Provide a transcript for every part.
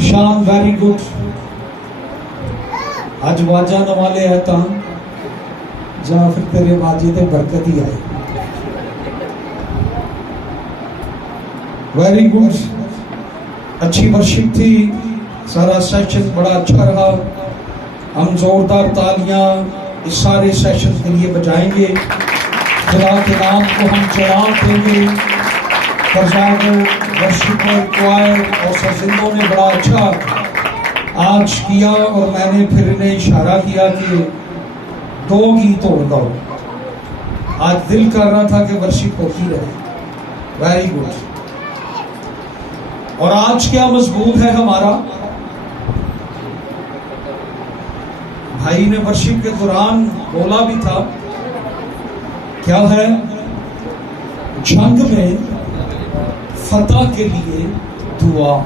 شان very good. اج واجہ نوالے ہے تاں جا پھر تیرے واجے تے برکت ہی آئے. Very good. اچھی ورشپ تھی. سارا سیشن بڑا اچھا رہا. ہم زوردار تالیاں اس سارے سیشن کے لیے بجائیں گے. خدا کے نام کو ہم جواب دیں گے. فرزاد ورشپر کوائر اور سرزندوں نے بڑا اچھا آج کیا اور میں نے پھر انہیں اشارہ کیا کہ 2 گیت اور گاؤ. آج دل کر رہا تھا کہ ورشپ ہوتی رہے. Very good. اور آج کیا مضمون ہے ہمارا؟ بھائی نے ورشپ کے دوران بولا بھی تھا. کیا ہے؟ جنگ میں فتح کے لیے دعا.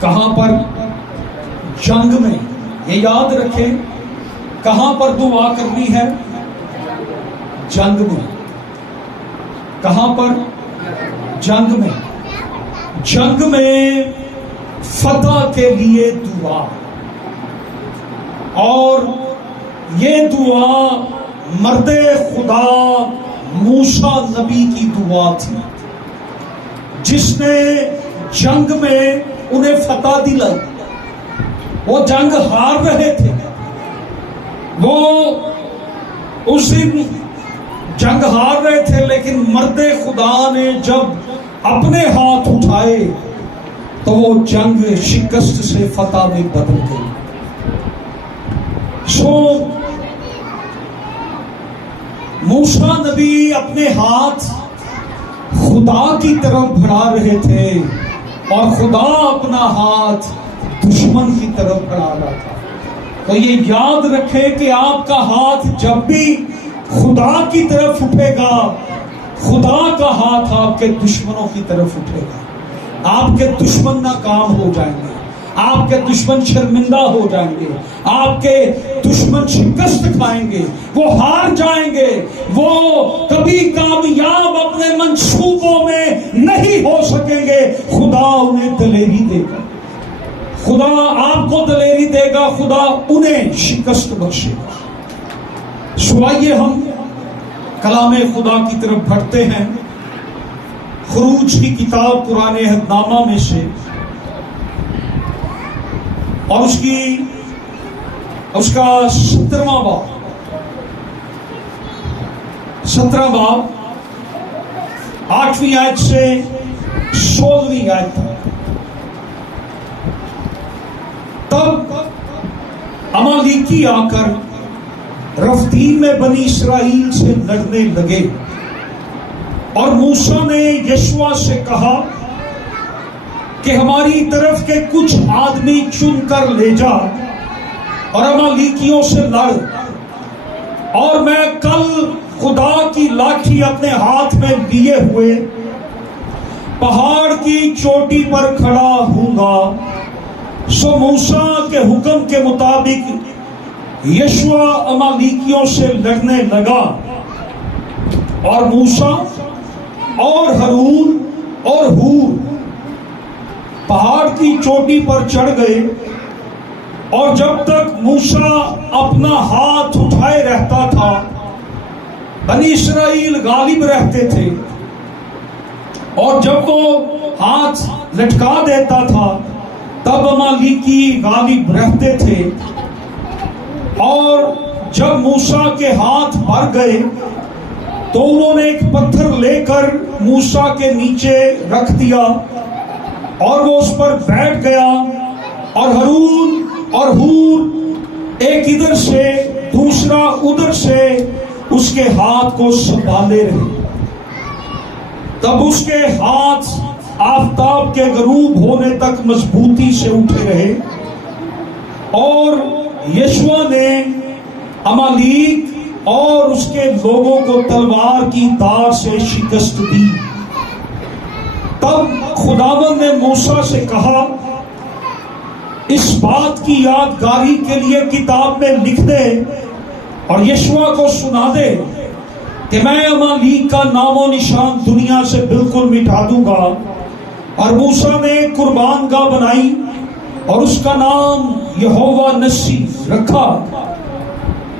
کہاں پر؟ جنگ میں. یہ یاد رکھیں کہاں پر دعا کرنی ہے؟ جنگ میں. کہاں پر؟ جنگ میں. جنگ میں فتح کے لیے دعا. اور یہ دعا مرد خدا موسیٰ نبی کی دعا تھی جس نے جنگ میں انہیں فتح دلائی. وہ جنگ ہار رہے تھے. وہ اس دن جنگ ہار رہے تھے لیکن مرد خدا نے جب اپنے ہاتھ اٹھائے تو وہ جنگ شکست سے فتح میں بدل گئی. موسیٰ نبی اپنے ہاتھ خدا کی طرف بڑھا رہے تھے اور خدا اپنا ہاتھ دشمن کی طرف بڑھا رہا تھا. تو یہ یاد رکھیں کہ آپ کا ہاتھ جب بھی خدا کی طرف اٹھے گا خدا کا ہاتھ آپ کے دشمنوں کی طرف اٹھے گا. آپ کے دشمن ناکام ہو جائیں گے. آپ کے دشمن شرمندہ ہو جائیں گے. آپ کے دشمن شکست کھائیں گے. وہ ہار جائیں گے. وہ کبھی کامیاب اپنے منصوبوں میں نہیں ہو سکیں گے. خدا انہیں دلیری دے گا. خدا آپ کو دلیری دے گا. خدا انہیں شکست بخشے گا. سوائیے ہم کلام خدا کی طرف بڑھتے ہیں. خروج کی کتاب پرانے عہد نامہ میں سے اور اس کا 17واں باب 8ویں آیت سے 16ویں آیت تک. تب امالیکی آ کر رفدیم میں بنی اسرائیل سے لڑنے لگے اور موسیٰ نے یشوع سے کہا کہ ہماری طرف کے کچھ آدمی چن کر لے جا اور امالیکیوں سے لڑ. اور میں کل خدا کی لاٹھی اپنے ہاتھ میں لیے ہوئے پہاڑ کی چوٹی پر کھڑا ہوں گا. سو موسیٰ کے حکم کے مطابق یشوع امالیکیوں سے لڑنے لگا اور موسیٰ اور ہارون اور ہور پہاڑ کی چوٹی پر چڑھ گئے. اور جب تک موسیٰ اپنا ہاتھ اٹھائے رہتا تھا بنی اسرائیل غالب رہتے تھے. اور جب وہ ہاتھ لٹکا دیتا تھا تب امالیکی غالب رہتے تھے. اور جب موسیٰ کے ہاتھ بھر گئے تو انہوں نے ایک پتھر لے کر موسیٰ کے نیچے رکھ دیا اور وہ اس پر بیٹھ گیا. اور ہارون اور ہور ایک ادھر سے دوسرا ادھر سے اس کے ہاتھ کو سنبھالے رہے. تب اس کے ہاتھ آفتاب کے غروب ہونے تک مضبوطی سے اٹھے رہے. اور یشوع نے امالیک اور اس کے لوگوں کو تلوار کی دار سے شکست دی. تب خداوند نے موسیٰ سے کہا اس بات کی یادگاری کے لیے کتاب میں لکھ دے اور یشوع کو سنا دے کہ میں امالیک کا نام و نشان دنیا سے بالکل مٹا دوں گا. اور موسیٰ نے قربان گاہ بنائی اور اس کا نام یہوہ نسی رکھا،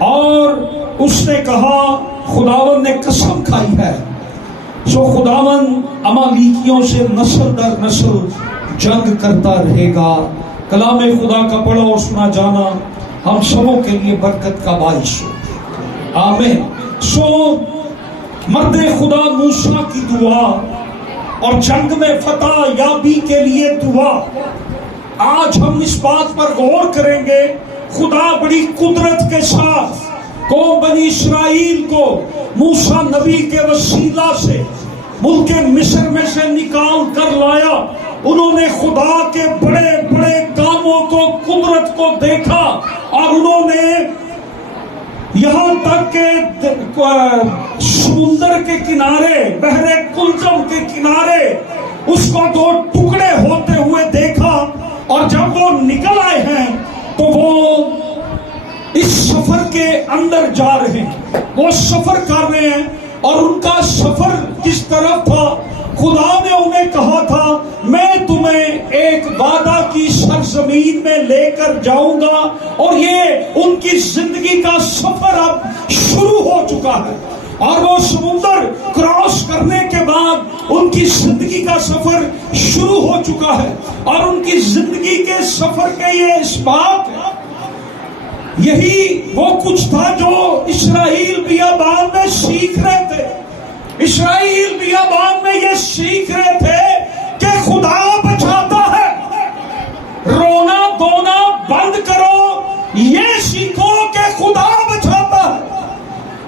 اور اس نے کہا خداوند نے قسم کھائی ہے سو خداوند امالیکیوں سے نسل در نسل جنگ کرتا رہے گا۔ کلام خدا کا پڑھا اور سنا جانا ہم سبوں کے لیے برکت کا باعث ہو، آمین۔ سو مرد خدا موسیٰ کی دعا اور جنگ میں فتح یابی کے لیے دعا، آج ہم اس بات پر غور کریں گے۔ خدا بڑی قدرت کے ساتھ قوم بنی اسرائیل کو موسیٰ نبی کے وسیلہ سے ملک مصر میں سے نکال کر لایا۔ انہوں نے خدا کے بڑے بڑے کاموں کو، قدرت کو دیکھا، اور انہوں نے یہاں تک کہ سمندر کے کنارے، بحر کلزم کے کنارے اس کو دو ٹکڑے ہوتے ہوئے دیکھا، اور جب وہ نکل آئے ہیں تو وہ اس سفر کے اندر جا رہے ہیں، وہ سفر کر رہے ہیں۔ اور ان کا سفر کس طرف تھا؟ خدا نے انہیں کہا تھا میں تمہیں ایک وعدہ کی سرزمین میں لے کر جاؤں گا، اور یہ ان کی زندگی کا سفر اب شروع ہو چکا ہے۔ اور وہ سمندر کراس کرنے کے بعد ان کی زندگی کا سفر شروع ہو چکا ہے، اور ان کی زندگی کے سفر کے یہ اسباق ہے۔ یہی وہ کچھ تھا جو اسرائیل بیابان میں سیکھ رہے تھے۔ اسرائیل بیابان میں یہ سیکھ رہے تھے کہ خدا بچاتا ہے۔ رونا دھونا بند کرو، یہ سیکھو کہ خدا بچاتا ہے۔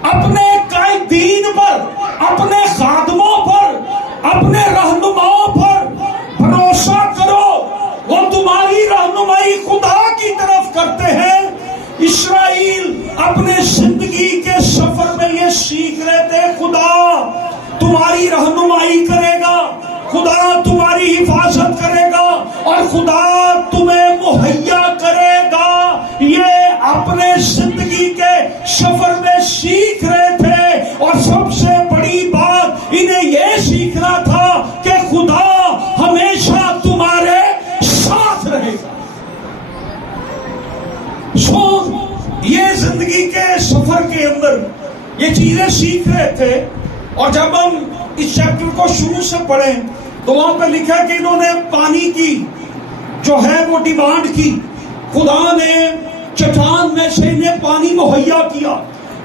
اپنے قائدین پر، اپنے خادموں پر، اپنے رہنماؤں پر بھروسہ کرو، وہ تمہاری رہنمائی خدا کی طرف کرتے ہیں۔ اسرائیل اپنے زندگی کے سفر میں یہ سیکھ رہے تھے خدا تمہاری رہنمائی کرے گا، خدا تمہاری حفاظت کرے گا، اور خدا تمہیں مہیا کرے گا۔ یہ اپنے زندگی کے سفر میں سیکھ رہے تھے، اور سب سے بڑی بات انہیں یہ سیکھنا تھا کہ خدا ہمیشہ تمہارے ساتھ رہے گا۔ یہ زندگی کے سفر کے اندر یہ چیزیں سیکھ رہے تھے۔ اور جب ہم اس چیپٹر کو شروع سے پڑھیں تو وہاں پہ لکھا کہ انہوں نے پانی کی جو ہے وہ ڈیمانڈ کی، خدا نے چٹان میں سے انہیں پانی مہیا کیا۔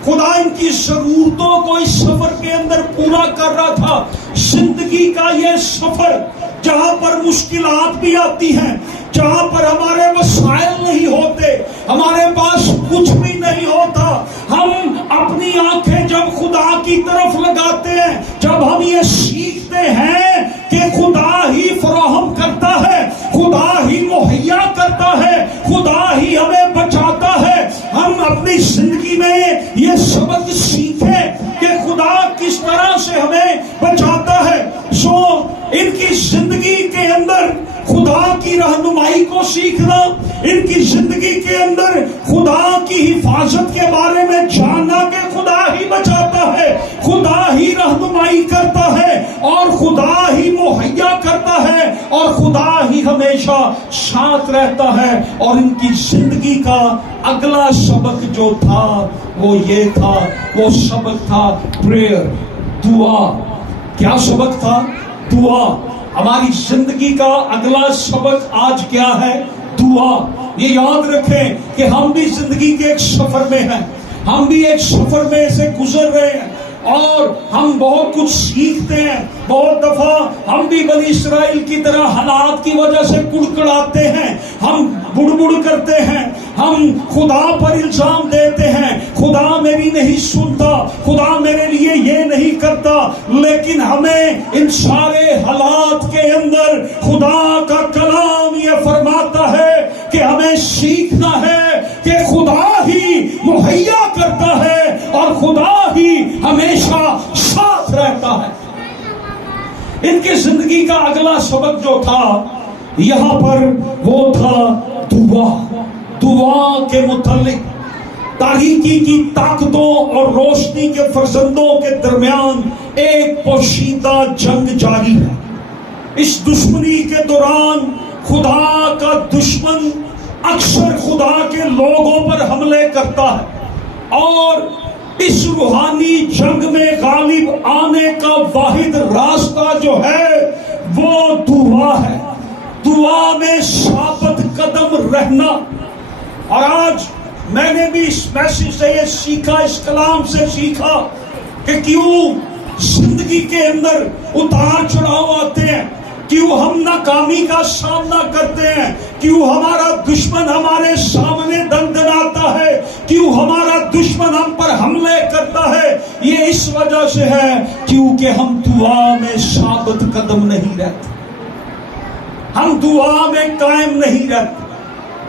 خدا ان کی ضرورتوں کو اس سفر کے اندر پورا کر رہا تھا۔ زندگی کا یہ سفر جہاں پر مشکلات بھی آتی ہیں، جہاں پر ہمارے وسائل نہیں ہوتے، ہمارے پاس کچھ بھی نہیں ہوتا، ہم اپنی آنکھیں جب خدا کی طرف لگاتے ہیں، جب ہم یہ سیکھتے ہیں کہ خدا ہی فراہم کرتا ہے، خدا ہی مہیا کرتا ہے، خدا ہی ہمیں بچاتا ہے، ہم اپنی زندگی میں یہ سبق سیکھیں کہ خدا کس طرح سے ہمیں بچاتا ہے۔ سو ان کی زندگی کے اندر خدا کی رہنمائی کو سیکھنا، ان کی زندگی کے اندر خدا کی حفاظت کے بارے میں جاننا کہ خدا ہی بچاتا ہے، خدا ہی رہنمائی کرتا ہے، اور خدا ہی مہیا کرتا ہے، اور خدا ہی ہمیشہ ساتھ رہتا ہے۔ اور ان کی زندگی کا اگلا سبق جو تھا وہ یہ تھا، وہ سبق تھا پریئر، دعا۔ کیا سبق تھا؟ دعا۔ ہماری زندگی کا اگلا سبق آج کیا ہے؟ دعا۔ یہ یاد رکھیں کہ ہم بھی زندگی کے ایک سفر میں ہیں، ہم بھی ایک سفر میں سے گزر رہے ہیں، اور ہم بہت کچھ سیکھتے ہیں۔ بہت دفعہ ہم بھی بنی اسرائیل کی طرح حالات کی وجہ سے کڑکڑاتے ہیں، ہم بڑبڑ کرتے ہیں، ہم خدا پر الزام دیتے ہیں، خدا میری نہیں سنتا، خدا میرے لیے یہ نہیں کرتا۔ لیکن ہمیں ان سارے حالات کے اندر خدا کا کلام یہ فرماتا ہے کہ ہمیں سیکھنا ہے کہ خدا ہی مہیا کرتا ہے، اور خدا ہی ہمیشہ ساتھ رہتا ہے۔ ان کی زندگی کا اگلا سبق جو تھا یہاں پر وہ تھا دعا۔ دعا کے متعلق تاریکی کی طاقتوں اور روشنی کے فرزندوں کے درمیان ایک پوشیدہ جنگ جاری ہے۔ اس دشمنی کے دوران خدا کا دشمن اکثر خدا کے لوگوں پر حملے کرتا ہے، اور اس روحانی جنگ میں غالب آنے کا واحد راستہ جو ہے وہ دعا ہے، دعا میں ثابت قدم رہنا۔ اور آج میں نے بھی اس میسج سے یہ سیکھا، اس کلام سے سیکھا کہ کیوں زندگی کے اندر اتار چڑھاؤ آتے ہیں، کیوں ہم ناکامی کا سامنا کرتے ہیں، کیوں ہمارا دشمن ہمارے سامنے دندناتا ہے، کیوں ہمارا دشمن ہم پر حملے کرتا ہے۔ یہ اس وجہ سے ہے کیونکہ ہم دعا میں ثابت قدم نہیں رہتے، ہم دعا میں قائم نہیں رہتے۔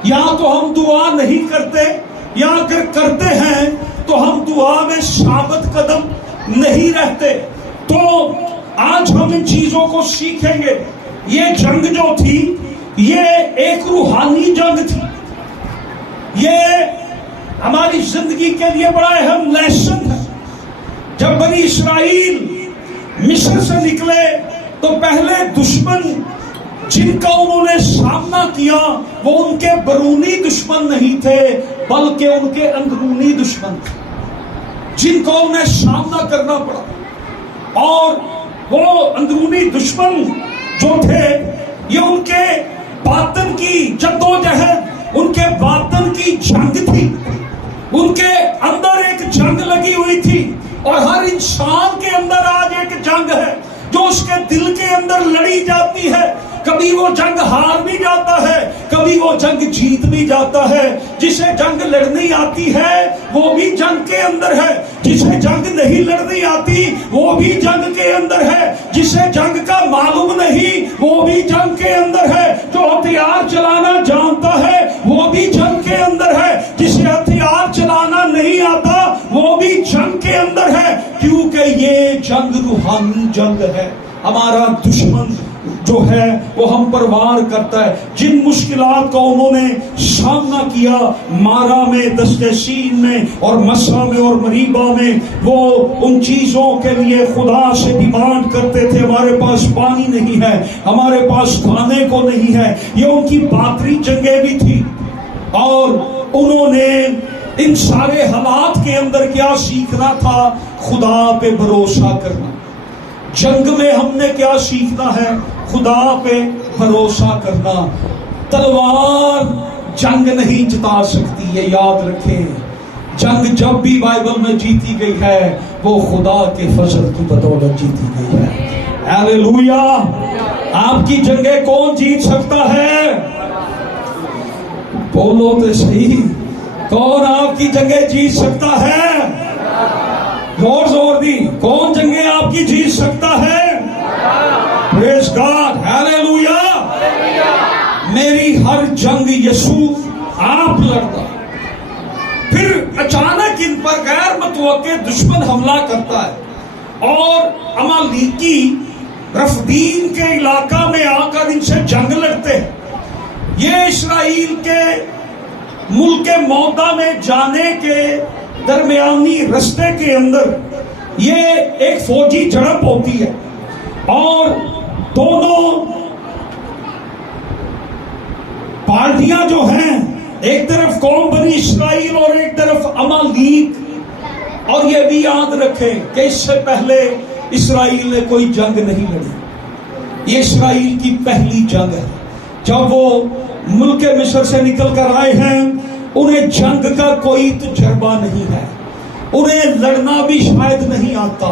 یا تو ہم دعا نہیں کرتے، یا اگر کرتے ہیں تو ہم دعا میں ثابت قدم نہیں رہتے۔ تو آج ہم ان چیزوں کو سیکھیں گے۔ یہ جنگ جو تھی یہ ایک روحانی جنگ تھی، یہ ہماری زندگی کے لیے بڑا اہم لیسن ہے۔ جب بنی اسرائیل مصر سے نکلے تو پہلے دشمن جن کا انہوں نے سامنا کیا وہ ان کے بیرونی دشمن نہیں تھے بلکہ ان کے اندرونی دشمن تھے جن کو انہیں سامنا کرنا پڑا۔ اور وہ اندرونی دشمن جو تھے یہ ان کے باطن کی جدوجہد، ان کے باطن کی جنگ تھی، ان کے اندر ایک جنگ لگی ہوئی تھی۔ اور ہر انسان کے اندر آج ایک جنگ ہے جو اس کے دل کے اندر لڑی جاتی ہے۔ کبھی وہ جنگ ہار بھی جاتا ہے، کبھی وہ جنگ جیت بھی جاتا ہے۔ جسے جنگ لڑنی آتی ہے وہ بھی جنگ کے اندر ہے، جسے جنگ نہیں لڑنی آتی وہ بھی جنگ کے اندر ہے، جسے جنگ کا معلوم نہیں وہ بھی جنگ کے اندر ہے، جو ہتھیار چلانا جانتا ہے وہ بھی جنگ کے اندر ہے، جسے ہتھیار چلانا نہیں آتا وہ بھی جنگ کے اندر ہے، کیونکہ یہ جنگ روحانی جنگ ہے۔ ہمارا دشمن جو ہے وہ ہم پر وار کرتا ہے۔ جن مشکلات کا انہوں نے سامنا کیا مارا میں، دشت سین میں اور مسا میں اور مریبا میں، وہ ان چیزوں کے لیے خدا سے ڈیمانڈ کرتے تھے، ہمارے پاس پانی نہیں ہے، ہمارے پاس کھانے کو نہیں ہے۔ یہ ان کی باطنی جنگیں بھی تھی۔ اور انہوں نے ان سارے حالات کے اندر کیا سیکھنا تھا؟ خدا پہ بھروسہ کرنا۔ جنگ میں ہم نے کیا سیکھنا ہے؟ خدا پہ بھروسہ کرنا۔ تلوار جنگ نہیں جتا سکتی، یہ یاد رکھیں۔ جنگ جب بھی بائبل میں جیتی گئی ہے وہ خدا کے فضل کی بدولت جیتی گئی ہے۔ ہیلیلویا! آپ کی جنگیں کون جیت سکتا ہے؟ بولو تو صحیح، کون آپ کی جنگیں جیت سکتا ہے؟ زور زور دی، کون جنگیں آپ کی جیت سکتا ہے؟ پریز گاڈ، ہیلیلویا! میری ہر جنگ یسوع آپ لڑتا۔ پھر اچانک ان پر غیر متوقع دشمن حملہ کرتا ہے اور عمالیقی رفدین کے علاقہ میں آ کر ان سے جنگ لڑتے ہیں۔ یہ اسرائیل کے ملک موعدہ میں جانے کے درمیانی رستے کے اندر یہ ایک فوجی جھڑپ ہوتی ہے، اور دونوں پارٹیاں جو ہیں، ایک طرف قوم بنی اسرائیل اور ایک طرف عمالیق۔ اور یہ بھی یاد رکھیں کہ اس سے پہلے اسرائیل نے کوئی جنگ نہیں لڑی، یہ اسرائیل کی پہلی جنگ ہے۔ جب وہ ملک مصر سے نکل کر آئے ہیں انہیں جنگ کا کوئی تجربہ نہیں ہے، انہیں لڑنا بھی شاید نہیں آتا،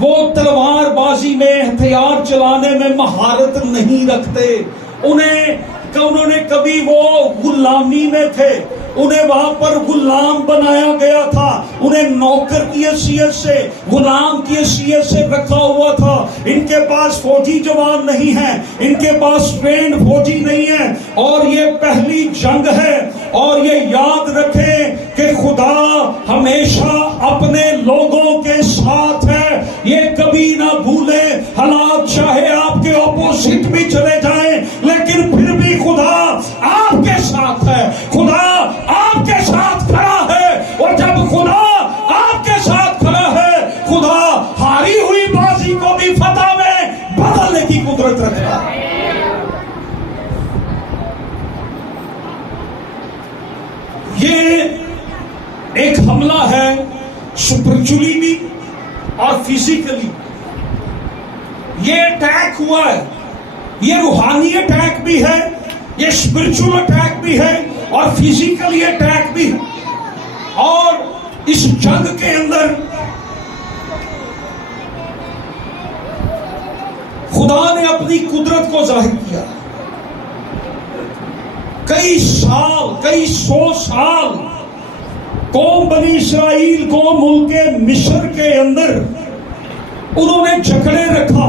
وہ تلوار بازی میں، ہتھیار چلانے میں مہارت نہیں رکھتے، انہوں نے کبھی وہ غلامی میں تھے، انہیں وہاں پر غلام بنایا گیا تھا، انہیں نوکر کی حیثیت سے، غلام کی حیثیت سے رکھا ہوا تھا۔ ان کے پاس فوجی جوان نہیں ہیں، ان کے پاس ٹرینڈ فوجی نہیں ہے، اور یہ پہلی جنگ ہے۔ اور یہ یاد رکھیں کہ خدا ہمیشہ اپنے لوگوں کے ساتھ ہے، یہ کبھی نہ بھولیں۔ حالات چاہے آپ کے اپوزٹ بھی چلے جائیں لیکن پھر بھی خدا آپ کے ساتھ ہے، خدا آپ کے ساتھ کھڑا ہے۔ اور جب خدا آپ کے ساتھ کھڑا ہے، خدا ہاری ہوئی بازی کو بھی فتح میں بدلنے کی قدرت رکھتا ہے۔ ایک حملہ ہے اسپرچولی بھی اور فزیکلی. یہ اٹیک ہوا ہے، یہ روحانی اٹیک بھی ہے، یہ اسپرچول اٹیک بھی ہے اور فزیکلی اٹیک بھی ہے. اور اس جنگ کے اندر خدا نے اپنی قدرت کو ظاہر کیا. کئی سال، کئی 100 سال قوم بنی اسرائیل کو ملک مصر کے اندر انہوں نے جکڑے رکھا،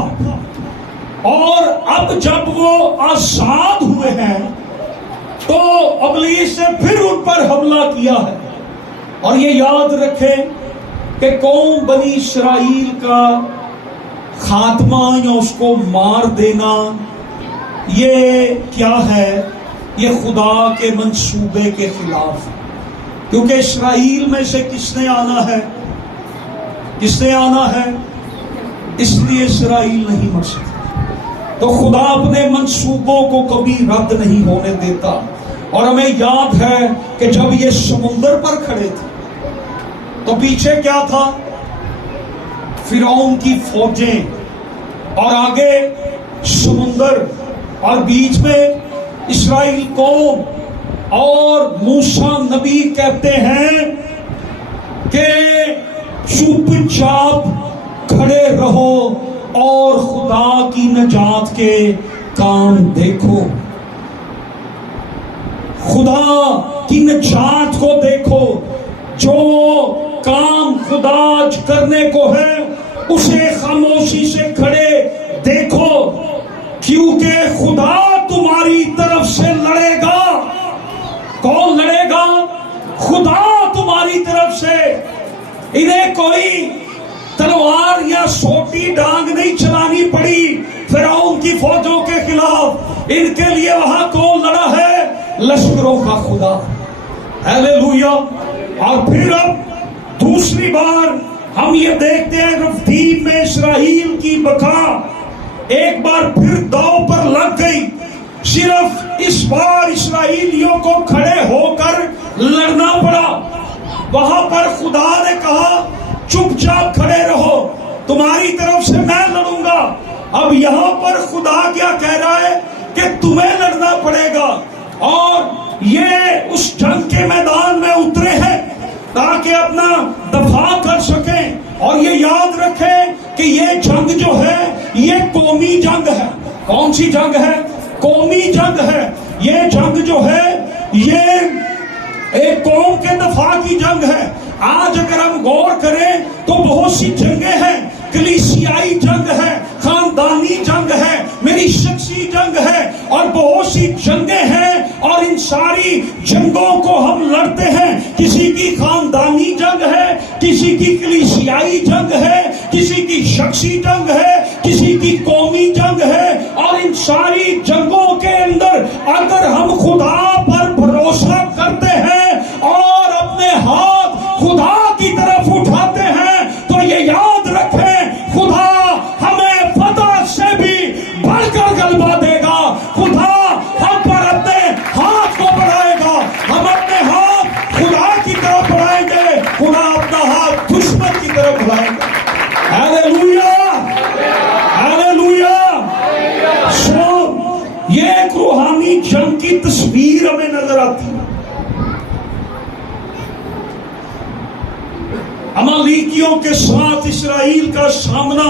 اور اب جب وہ آزاد ہوئے ہیں تو ابلیس نے پھر ان پر حملہ کیا ہے. اور یہ یاد رکھیں کہ قوم بنی اسرائیل کا خاتمہ یا اس کو مار دینا یہ کیا ہے؟ یہ خدا کے منصوبے کے خلاف ہے. کیونکہ اسرائیل میں سے کس نے آنا ہے؟ کس نے آنا ہے؟ اس لیے اسرائیل نہیں مر سکتا. تو خدا اپنے منصوبوں کو کبھی رد نہیں ہونے دیتا. اور ہمیں یاد ہے کہ جب یہ سمندر پر کھڑے تھے تو پیچھے کیا تھا؟ فرعون کی فوجیں، اور آگے سمندر، اور بیچ میں اسرائیل قوم. اور موسیٰ نبی کہتے ہیں کہ چپ چاپ کھڑے رہو اور خدا کی نجات کے کام دیکھو. خدا کی نجات کو دیکھو. جو کام خدا کرنے کو ہے اسے خاموشی سے کھڑے دیکھو، کیونکہ خدا تمہاری طرف سے لڑے گا. کون لڑے گا؟ خدا تمہاری طرف سے. انہیں کوئی تلوار یا سوٹی ڈانگ نہیں چلانی پڑی فرعون کی فوجوں کے خلاف. ان کے لیے وہاں کون لڑا ہے؟ لشکروں کا خدا. ہیلیلویا. اور پھر اب دوسری بار ہم یہ دیکھتے ہیں رفدیم میں اسرائیل کی بقا ایک بار پھر داؤ پر لگ گئی. صرف اس بار اسرائیلیوں کو کھڑے ہو کر لڑنا پڑا. وہاں پر خدا نے کہا چپ چاپ کھڑے رہو، تمہاری طرف سے میں لڑوں گا. اب یہاں پر خدا کیا کہہ رہا ہے کہ تمہیں لڑنا پڑے گا. اور یہ اس جنگ کے میدان میں اترے ہیں تاکہ اپنا دفاع کر سکیں. اور یہ یاد رکھیں کہ یہ جنگ جو ہے یہ قومی جنگ ہے. کون سی جنگ ہے؟ قومی جنگ ہے. یہ جنگ جو ہے یہ ایک قوم کے دفاع کی جنگ ہے. آج اگر ہم غور کریں تو بہت سی جنگیں ہیں. کلیسیائی جنگ ہے، خاندانی جنگ ہے، میری شخصی جنگ ہے، اور بہت سی جنگیں ہیں. اور ان ساری جنگوں کو ہم لڑتے ہیں. کسی کی خاندانی جنگ ہے، کسی کی کلیسیائی جنگ ہے، کسی کی شخصی جنگ ہے، کسی کی قومی جنگ ہے. اور ان ساری جنگوں کے اندر اگر ہم خدا پر بھروسہ کرتے ہیں اور اپنے ہاتھ خدا کی طرف اٹھاتے ہیں تو یہ یاد رکھیں خدا ہمیں فتح سے بھی بڑھ کر غلبہ دے گا. خدا ہم پر اپنے ہاتھ کو بڑھائے گا. ہم اپنے ہاتھ خدا کی طرف بڑھائیں گے، خدا اپنا ہاتھ دشمن کی طرف بڑھائے گا. Hallelujah, hallelujah. یہ ایک روحانی جنگ کی تصویر ہمیں نظر آتی ہے. امالیکیوں کے ساتھ اسرائیل کا سامنا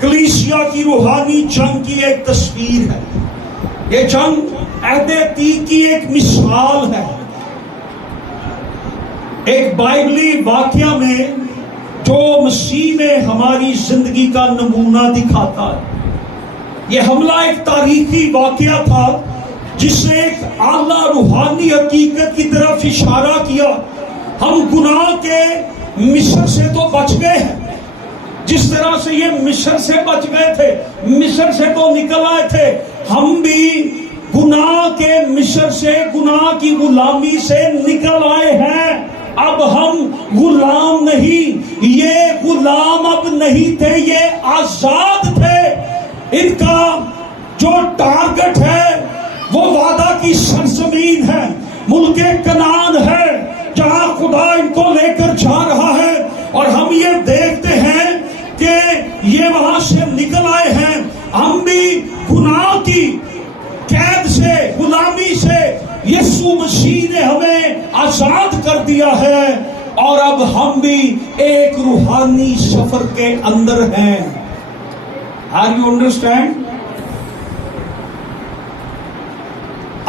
کلیسیا کی روحانی جنگ کی ایک تصویر ہے. یہ جنگ عہد عتیق کی ایک مثال ہے، ایک بائبلی واقعہ میں جو مسیح میں ہماری زندگی کا نمونہ دکھاتا ہے. یہ حملہ ایک تاریخی واقعہ تھا جس نے ایک اعلیٰ روحانی حقیقت کی طرف اشارہ کیا. ہم گناہ کے مصر سے تو بچ گئے ہیں، جس طرح سے یہ مصر سے بچ گئے تھے، مصر سے تو نکل آئے تھے. ہم بھی گناہ کے مصر سے، گناہ کی غلامی سے نکل آئے ہیں. اب ہم غلام نہیں، یہ غلام اب نہیں تھے، یہ آزاد تھے. ان کا جو ٹارگٹ ہے وہ وعدہ کی سرزمین ہے، ملک کنعان ہے. جہاں خدا ان کو لے کر جا رہا ہے، اور ہم یہ دیکھتے ہیں کہ یہ وہاں سے نکل آئے ہیں۔ ہم بھی گناہ کی قید سے، غلامی سے یسوع مسیح نے ہمیں آزاد کر دیا ہے، اور اب ہم بھی ایک روحانی سفر کے اندر ہیں۔ Are you understand؟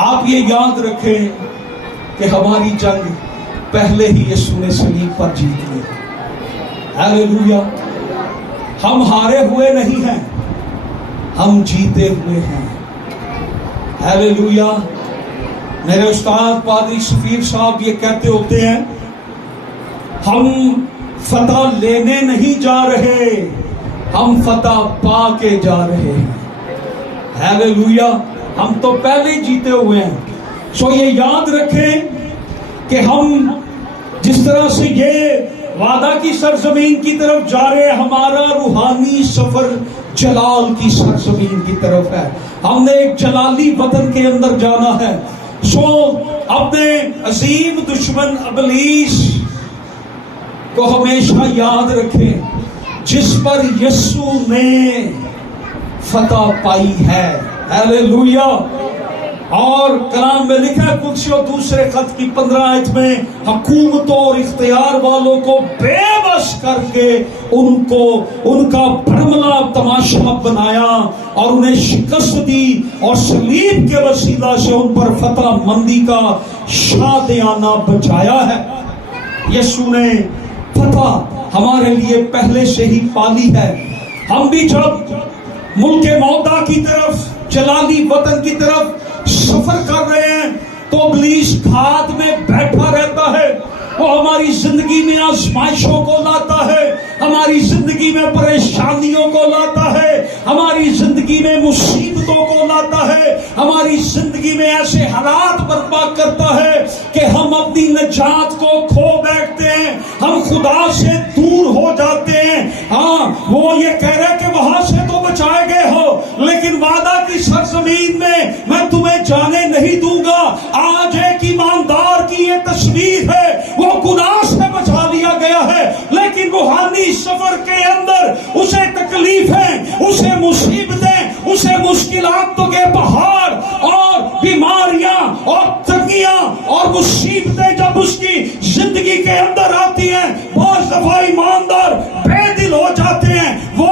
آپ یہ یاد رکھیں کہ ہماری جنگ پہلے ہی یسوع نے صلیب پر جیت لی۔ ہاللیلویا! ہم ہارے ہوئے نہیں ہیں، ہم جیتے ہوئے ہیں۔ ہاللیلویا! میرے استاد پادری شفیق صاحب یہ کہتے ہوتے ہیں، ہم فتح لینے نہیں جا رہے، ہم فتح پا کے جا رہے ہیں۔ ہاللیلویا! ہم تو پہلے ہی جیتے ہوئے ہیں۔ سو یہ یاد رکھیں کہ ہم جس طرح سے یہ وعدہ کی سرزمین کی طرف جا رہے ہیں، ہمارا روحانی سفر جلال کی سرزمین کی طرف ہے۔ ہم نے ایک جلالی وطن کے اندر جانا ہے۔ سو اپنے عظیم دشمن ابلیس کو ہمیشہ یاد رکھیں، جس پر یسوع نے فتح پائی ہے۔ ہاللیلویا! اور کلام میں لکھا ہے قدسیوں دوسرے خط کی 15 آیت میں، حکومتوں اور اختیار والوں کو بے بس کر کے ان کا بھرملا تماشا بنایا اور انہیں شکست دی، اور صلیب کے وسیلہ سے ان پر فتح مندی کا شادیانہ بچایا ہے۔ یسوع نے فتح ہمارے لیے پہلے سے ہی پالی ہے۔ ہم بھی جب ملک موعودہ کی طرف، جلالی وطن کی طرف سفر کر رہے ہیں، تو ابلیس گھات میں بیٹھا رہتا ہے۔ وہ ہماری زندگی میں آزمائشوں کو لاتا ہے، ہماری زندگی میں پریشانیوں کو لاتا ہے، ہماری زندگی میں مصیبتوں کو لاتا ہے، ہماری زندگی میں ایسے حالات برپا کرتا ہے کہ ہم اپنی نجات کو کھو بیٹھتے ہیں، ہم خدا سے دور ہو جاتے ہیں۔ ہاں، وہ یہ کہہ رہے کہ وہاں سے تو بچائے گئے ہو، لیکن وعدہ کی سرزمین میں تمہیں جانے نہیں دوں گا۔ آج ایک ایماندار کی یہ تصویر ہے، وہ گناہ سے بچا لیا گیا ہے، لیکن روحانی سفر کے اندر اسے تکلیفیں، اسے مصیبتیں، اسے مشکلاتوں کے پہاڑ اور بیماریاں اور تنگیاں اور مصیبتیں جب اس کی زندگی کے اندر آتی ہیں، بعض دفعہ ایماندار بے دل ہو جاتے ہیں، وہ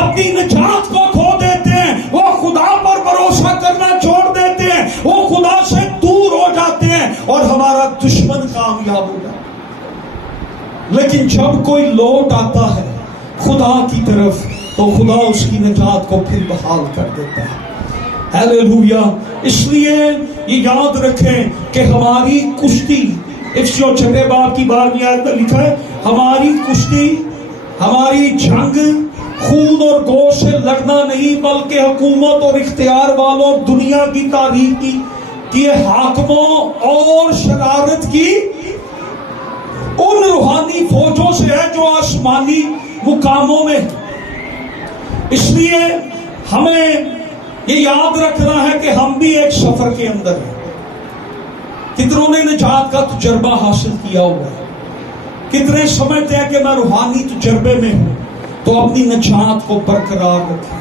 اپنی نجات کو کھو دیتے ہیں، وہ خدا پر بھروسہ کرنا چھوڑ دیتے ہیں، وہ خدا سے دور ہو جاتے ہیں، اور ہمارا دشمن کامیاب ہو جاتا ہے۔ لیکن جب کوئی لوٹ آتا ہے خدا کی طرف، تو خدا اس کی نجات کو پھر بحال کر دیتا ہے۔ ہاللیلویا! اس لیے یہ یاد رکھیں کہ ہماری کشتی، افسیوں 6 باب کی 12ویں آیت میں لکھا ہے، ہماری کشتی، ہماری جنگ خون اور گوشت سے لڑنا نہیں، بلکہ حکومت اور اختیار والوں، دنیا کی تاریکی کی حاکموں اور شرارت کی ان روحانی فوجوں سے ہے جو آسمانی مقاموں میں۔ اس لیے ہمیں یہ یاد رکھنا ہے کہ ہم بھی ایک سفر کے اندر ہیں۔ کتنوں نے نجات کا تجربہ حاصل کیا ہوا ہے، کتنے سمجھتے ہیں کہ میں روحانی تجربے میں ہوں، تو اپنی نجات کو برقرار رکھیں،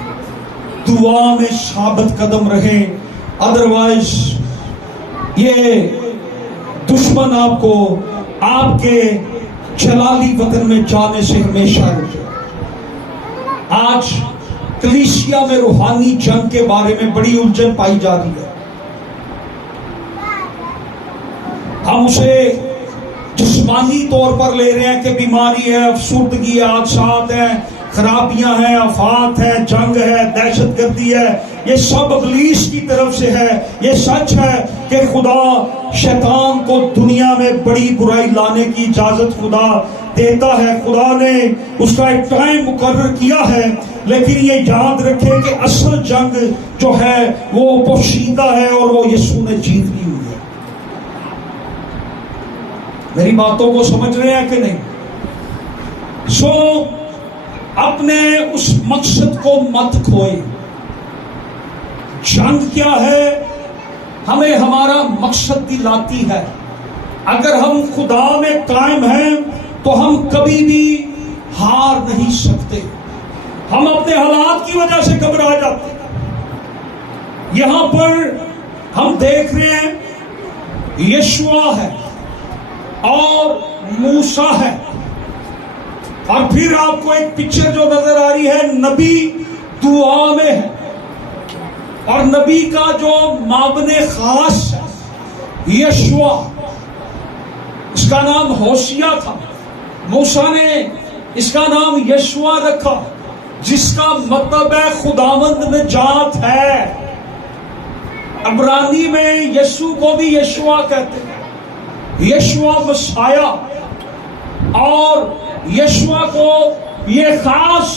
دعا میں ثابت قدم رہیں، ادروائز یہ دشمن آپ کو آپ کے جلالی وطن میں جانے سے ہمیشہ روکے۔ آج کلیسیا میں روحانی جنگ کے بارے میں بڑی الجھن پائی جا رہی ہے۔ ہم اسے جسمانی طور پر لے رہے ہیں کہ بیماری ہے، افسردگی ہے، حادثات ہیں، خرابیاں ہیں، آفات ہے، جنگ ہے، دہشت گردی ہے، یہ سب ابلیس کی طرف سے ہے۔ یہ سچ ہے کہ خدا شیطان کو دنیا میں بڑی برائی لانے کی اجازت خدا دیتا ہے، خدا نے اس کا ایک ٹائم مقرر کیا ہے، لیکن یہ یاد رکھے کہ اصل جنگ جو ہے وہ پوشیدہ ہے اور وہ یسوع نے جیت لی ہوئی ہے۔ میری باتوں کو سمجھ رہے ہیں کہ نہیں؟ سو اپنے اس مقصد کو مت کھوئے۔ جنگ کیا ہے؟ ہمیں ہمارا مقصد دلاتی ہے۔ اگر ہم خدا میں قائم ہیں تو ہم کبھی بھی ہار نہیں سکتے. ہم اپنے حالات کی وجہ سے گھبرا جاتے ہیں. یہاں پر ہم دیکھ رہے ہیں یشوع ہے اور موسیٰ ہے، اور پھر آپ کو ایک پکچر جو نظر آ رہی ہے، نبی دعا میں ہے، اور نبی کا جو معاون خاص ہے یشوع، اس کا نام ہوشیہ تھا. موسیٰ نے اس کا نام یشوع رکھا، جس کا مطلب ہے خداوند نجات ہے. عبرانی میں یسوع کو بھی یشوع کہتے ہیں، یشوع مسیح. اور یشوع کو یہ خاص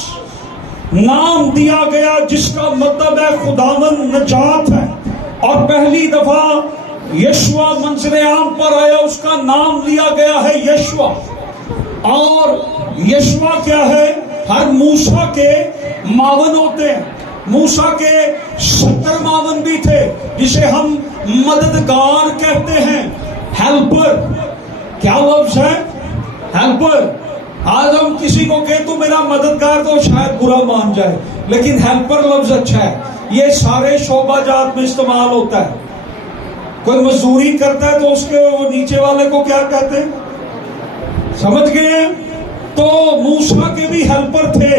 نام دیا گیا جس کا مطلب ہے خداوند نجات ہے. اور پہلی دفعہ یشوع منظر عام پر آیا، اس کا نام لیا گیا ہے یشوع. اور یشوع کیا ہے؟ ہر موسیٰ کے معاون ہوتے ہیں. موسیٰ کے 70 معاون بھی تھے، جسے ہم مددگار کہتے ہیں، ہیلپر. کیا لفظ ہے؟ ہیلپر. آج ہم کسی کو کہے تو میرا مددگار تو شاید برا مان جائے، لیکن ہیلپر لفظ اچھا ہے. یہ سارے شعبہ جات میں استعمال ہوتا ہے. کوئی مزدوری کرتا ہے تو اس کے وہ نیچے والے کو کیا کہتے ہیں؟ سمجھ گئے؟ تو موسیٰ کے بھی ہیلپر تھے،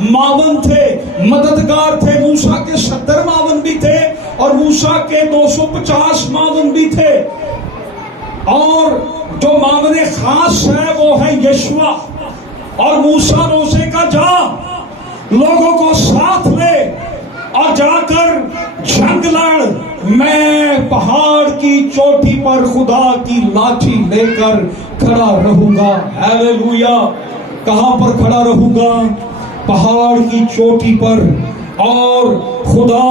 معاون تھے، مددگار تھے. موسیٰ کے 70 معاون بھی تھے اور موسیٰ کے 250 معاون بھی تھے. اور جو معاون خاص ہے وہ ہے یشوع. اور موسیٰ نے اسے کہا جا لوگوں کو ساتھ لے اور جا کر جنگ لڑ، میں پہاڑ کی چوٹی پر خدا کی لاٹھی لے کر کھڑا رہوں گا. ہیلیلویا. کہاں پر کھڑا رہوں گا؟ پہاڑ کی چوٹی پر. اور خدا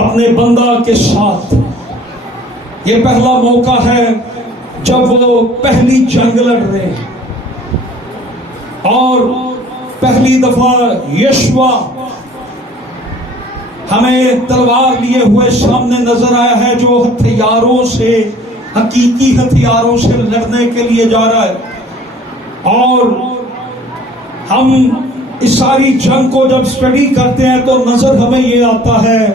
اپنے بندہ کے ساتھ. یہ پہلا موقع ہے جب وہ پہلی جنگ لڑ رہے ہیں، اور پہلی دفعہ یشوع ہمیں تلوار لیے ہوئے سامنے نظر آیا ہے، جو ہتھیاروں سے، حقیقی ہتھیاروں سے لڑنے کے لیے جا رہا ہے. اور ہم اس ساری جنگ کو جب اسٹڈی کرتے ہیں تو نظر ہمیں یہ آتا ہے،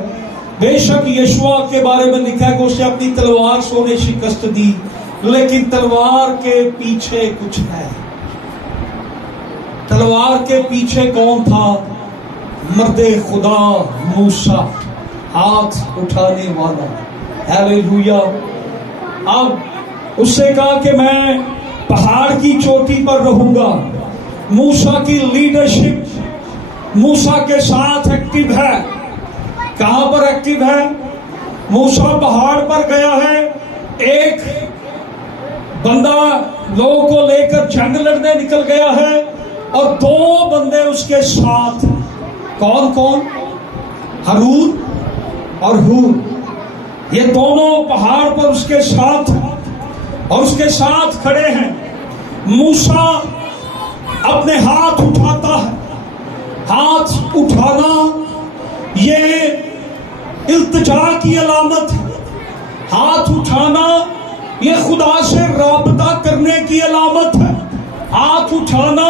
بے شک یشوع کے بارے میں لکھا ہے کہ اس نے اپنی تلوار سے انہیں شکست دی، لیکن تلوار کے پیچھے کچھ ہے. تلوار کے پیچھے کون تھا؟ مرد خدا موسیٰ، ہاتھ اٹھانے والا. ہیلیلویا. اب اس سے کہا کہ میں پہاڑ کی چوٹی پر رہوں گا. موسیٰ کی لیڈرشپ موسیٰ کے ساتھ ایکٹیو ہے. کہاں پر ایکٹیو ہے؟ موسیٰ پہاڑ پر گیا ہے، ایک بندہ لوگوں کو لے کر جنگ لڑنے نکل گیا ہے، اور 2 بندے اس کے ساتھ. کون کون؟ ہارون اور ہور. یہ دونوں پہاڑ پر اس کے ساتھ ہیں اور اس کے ساتھ کھڑے ہیں. موسیٰ اپنے ہاتھ اٹھاتا ہے. ہاتھ اٹھانا یہ التجا کی علامت ہے. ہاتھ اٹھانا یہ خدا سے رابطہ کرنے کی علامت ہے. ہاتھ اٹھانا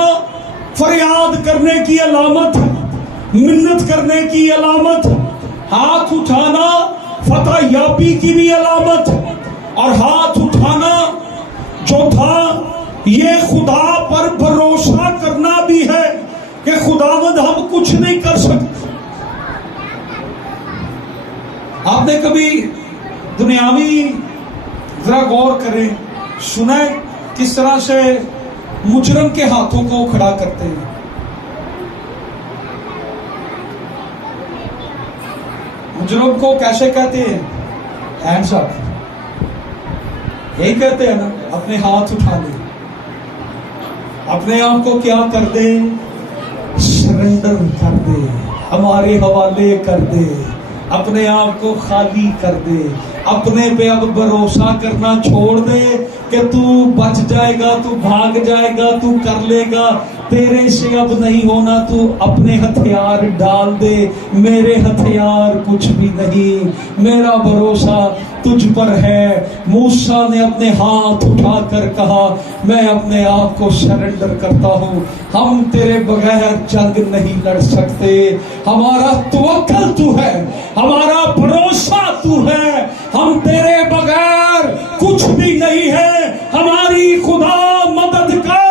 فریاد کرنے کی علامت ہے، منت کرنے کی علامت ہے. ہاتھ اٹھانا فتح یابی کی بھی علامت ہے. اور ہاتھ اٹھانا جو تھا یہ خدا پر بھروسہ کرنا بھی ہے کہ خداوند ہم کچھ نہیں کر سکتے. آپ نے کبھی دنیاوی ذرا غور کریں، سنا ہے کس طرح سے مجرم کے ہاتھوں کو کھڑا کرتے ہیں؟ مجرم کو کیسے کہتے ہیں؟ ہینڈز اپ. یہی کہتے ہیں نا، اپنے ہاتھ اٹھا لے، اپنے آپ کو کیا کر دے؟ سرنڈر کر دے، ہمارے حوالے کر دے، اپنے آپ کو خالی کر دے. اپنے پہ اب بھروسہ کرنا چھوڑ دے کہ تو بچ جائے گا، تو بھاگ جائے گا، تو کر لے گا، تیرے سے اب نہیں ہونا، تو اپنے ہتھیار ڈال دے، میرے ہتھیار کچھ بھی نہیں، میرا بھروسہ تجھ پر ہے۔ موسیٰ نے اپنے ہاتھ اٹھا کر کہا میں اپنے آپ کو سرنڈر کرتا ہوں، ہم تیرے بغیر جنگ نہیں لڑ سکتے، ہمارا توکل تو ہے، ہمارا بھروسہ تو ہے، ہم تیرے بغیر کچھ بھی نہیں ہے، ہماری خدا مدد کر۔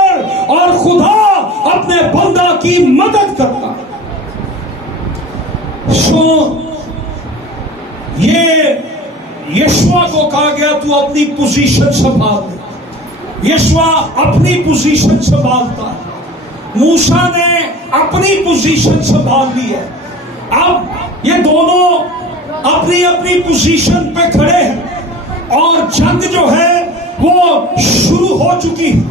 اور خدا اپنے بندہ کی مدد کرتا۔ یہ یشوع کو کہا گیا تو اپنی پوزیشن سنبھال لے۔ یشوع اپنی پوزیشن سنبھالتا ہے، موسیٰ نے اپنی پوزیشن سنبھال لی ہے۔ اب یہ دونوں اپنی اپنی پوزیشن پہ کھڑے ہیں اور جنگ جو ہے وہ شروع ہو چکی ہے،